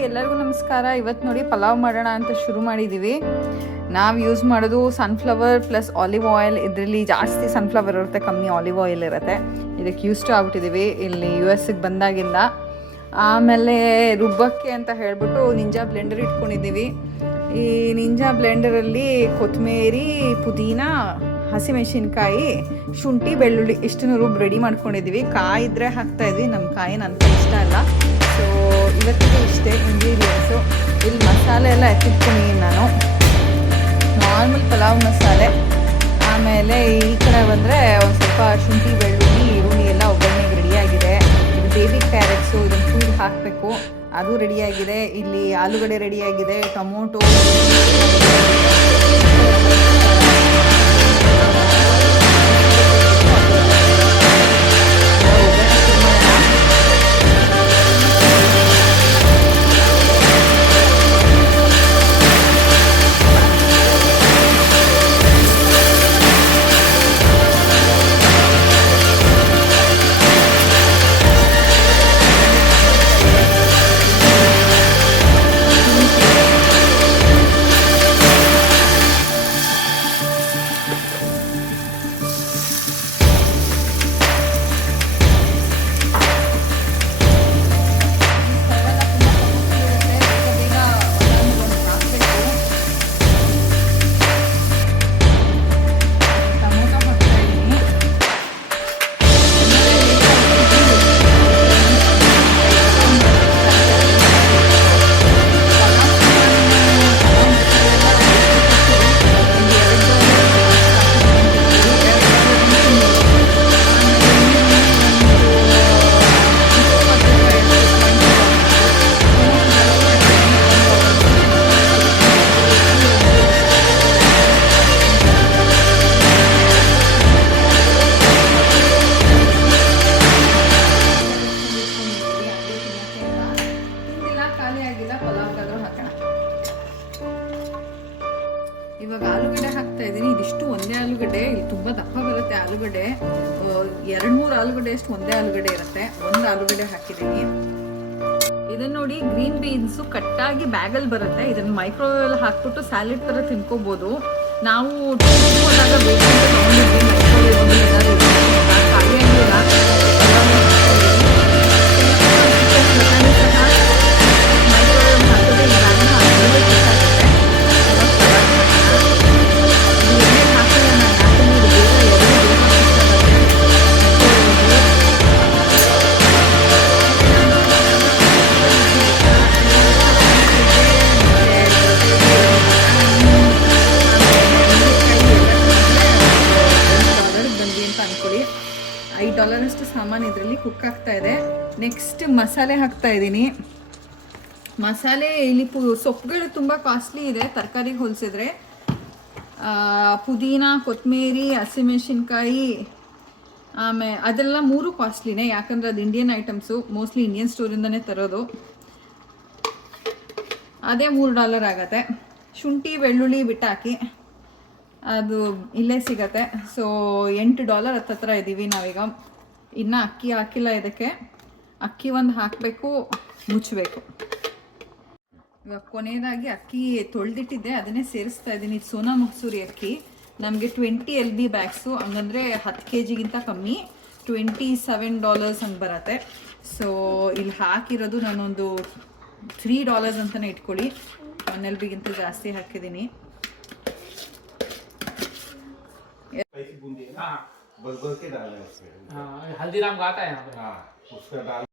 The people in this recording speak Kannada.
ಹಾಯ್ ಎಲ್ಲರಿಗೂ ನಮಸ್ಕಾರ. ಇವತ್ತು ನೋಡಿ ಪಲಾವ್ ಮಾಡೋಣ ಅಂತ ಶುರು ಮಾಡಿದ್ದೀವಿ. ನಾವು ಯೂಸ್ ಮಾಡೋದು ಸನ್ಫ್ಲವರ್ ಪ್ಲಸ್ ಆಲಿವ್ ಆಯಿಲ್. ಇದರಲ್ಲಿ ಜಾಸ್ತಿ ಸನ್ಫ್ಲವರ್ ಇರುತ್ತೆ, ಕಮ್ಮಿ ಆಲಿವ್ ಆಯಿಲ್ ಇರುತ್ತೆ. ಇದಕ್ಕೆ ಯೂಸ್ ಟು ಆಗ್ಬಿಟ್ಟಿದ್ದೀವಿ ಇಲ್ಲಿ US ಬಂದಾಗಿಂದ. ಆಮೇಲೆ ರುಬ್ಬಕ್ಕೆ ಅಂತ ಹೇಳ್ಬಿಟ್ಟು ನಿಂಜಾ ಬ್ಲೆಂಡರ್ ಇಟ್ಕೊಂಡಿದ್ದೀವಿ. ಈ ನಿಂಜಾ ಬ್ಲೆಂಡರಲ್ಲಿ ಕೊತ್ತಂಬರಿ, ಪುದೀನ, ಹಸಿಮೆಣಸಿನ್ಕಾಯಿ, ಶುಂಠಿ, ಬೆಳ್ಳುಳ್ಳಿ ಇಷ್ಟನ್ನು ರೆಡಿ ಮಾಡ್ಕೊಂಡಿದ್ದೀವಿ. ಕಾಯಿ ಇದ್ದರೆ ಹಾಕ್ತಾಯಿದ್ವಿ, ನಮ್ಮ ಕಾಯಿ ನನಗೆ ಇಷ್ಟ ಅಲ್ಲ. ಸೊ ಇವತ್ತಿಗೆ ಇಷ್ಟೇ ಇಂಗ್ರೀಡಿಯೆಂಟ್ಸು. ಇಲ್ಲಿ ಮಸಾಲೆ ಎಲ್ಲ ಎತ್ತಿಟ್ಕೊಂಡಿದ್ದೀನಿ ನಾನು, ನಾರ್ಮಲ್ ಪಲಾವ್ ಮಸಾಲೆ. ಆಮೇಲೆ ಈ ಕಡೆ ಬಂದರೆ ಒಂದು ಸ್ವಲ್ಪ ಶುಂಠಿ, ಬೆಳ್ಳುಳ್ಳಿ, ಈರುಳ್ಳಿ ಎಲ್ಲ ಒಗ್ಗರಣೆಗೆ ರೆಡಿಯಾಗಿದೆ. ಇದು ಬೇಬಿ ಕ್ಯಾರೆಟ್ಸು, ಇದನ್ನು ಫುಲ್ ಹಾಕಬೇಕು, ಅದು ರೆಡಿಯಾಗಿದೆ. ಇಲ್ಲಿ ಆಲೂಗಡ್ಡೆ ರೆಡಿಯಾಗಿದೆ, ಟೊಮೊಟೊ, ಇವಾಗ ಆಲೂಗಡ್ಡೆ ಹಾಕ್ತಾ ಇದ್ದೀನಿ. ಇದಿಷ್ಟು ಒಂದೇ ಆಲೂಗಡ್ಡೆ, ಇಲ್ಲಿ ತುಂಬ ದಪ್ಪ ಬರುತ್ತೆ ಆಲೂಗಡ್ಡೆ. 2-3 ಆಲೂಗಡ್ಡೆ ಅಷ್ಟು ಒಂದೇ ಆಲೂಗಡ್ಡೆ ಇರುತ್ತೆ. ಒಂದು ಆಲೂಗಡ್ಡೆ ಹಾಕಿದ್ದೀನಿ. ಇದನ್ನ ನೋಡಿ, ಗ್ರೀನ್ ಬೀನ್ಸು ಕಟ್ಟಾಗಿ ಬ್ಯಾಗಲ್ಲಿ ಬರುತ್ತೆ. ಇದನ್ನು ಮೈಕ್ರೋವೇವ್ ಹಾಕ್ಬಿಟ್ಟು ಸ್ಯಾಲೆಡ್ ಥರ ತಿನ್ಕೋಬೋದು. ನಾವು ಹೋದಾಗ ಬೇಕು ಅಂತ ತಗೊಂಡಿದ್ವಿ ಮೈಕ್ರೋವೇವ್ $5 ಅಷ್ಟು ಸಾಮಾನು ಇದರಲ್ಲಿ ಕುಕ್ ಆಗ್ತಾ ಇದೆ. ನೆಕ್ಸ್ಟ್ ಮಸಾಲೆ ಹಾಕ್ತಾ ಇದ್ದೀನಿ. ಮಸಾಲೆ ಇಲ್ಲಿ ಸೊಪ್ಪುಗಳು ತುಂಬ ಕಾಸ್ಟ್ಲಿ ಇದೆ ತರಕಾರಿಗೆ ಹೋಲಿಸಿದ್ರೆ. ಪುದೀನ, ಕೊತ್ತಂಬರಿ, ಹಸಿಮೆಣಸಿನ್ಕಾಯಿ, ಆಮೇಲೆ ಅದೆಲ್ಲ 3 ಕಾಸ್ಟ್ಲಿನೇ, ಯಾಕಂದರೆ ಅದು ಇಂಡಿಯನ್ ಐಟಮ್ಸು, ಮೋಸ್ಟ್ಲಿ ಇಂಡಿಯನ್ ಸ್ಟೋರಿಂದನೇ ತರೋದು. ಅದೇ $3 ಆಗತ್ತೆ. ಶುಂಠಿ, ಬೆಳ್ಳುಳ್ಳಿ ಬಿಟ್ಟಾಕಿ ಅದು ಇಲ್ಲೇ ಸಿಗತ್ತೆ. ಸೊ $8 ಹತ್ತತ್ರ ಇದ್ದೀವಿ ನಾವೀಗ. ಇನ್ನು ಅಕ್ಕಿ ಹಾಕಿಲ್ಲ ಇದಕ್ಕೆ. ಅಕ್ಕಿ ಒಂದು ಹಾಕಬೇಕು, ಮುಚ್ಚಬೇಕು. ಇವಾಗ ಕೊನೆಯದಾಗಿ ಅಕ್ಕಿ ತೊಳೆದಿಟ್ಟಿದ್ದೆ, ಅದನ್ನೇ ಸೇರಿಸ್ತಾ ಇದ್ದೀನಿ. ಇದು ಸೋನಾ ಮಸೂರಿ ಅಕ್ಕಿ. ನಮಗೆ 20 LB ಬ್ಯಾಗ್ಸು, ಹಂಗಂದರೆ 10 kgಗಿಂತ ಕಮ್ಮಿ, $27 ಹಂಗೆ ಬರುತ್ತೆ. ಸೊ ಇಲ್ಲಿ ಹಾಕಿರೋದು ನಾನೊಂದು $3 ಅಂತಲೇ ಇಟ್ಕೊಳ್ಳಿ. 1 LBಗಿಂತ ಜಾಸ್ತಿ ಹಾಕಿದ್ದೀನಿ. बस के डालना है इसमें। हाँ, हल्दीराम का आता है यहाँ पे। हाँ, उसका डाल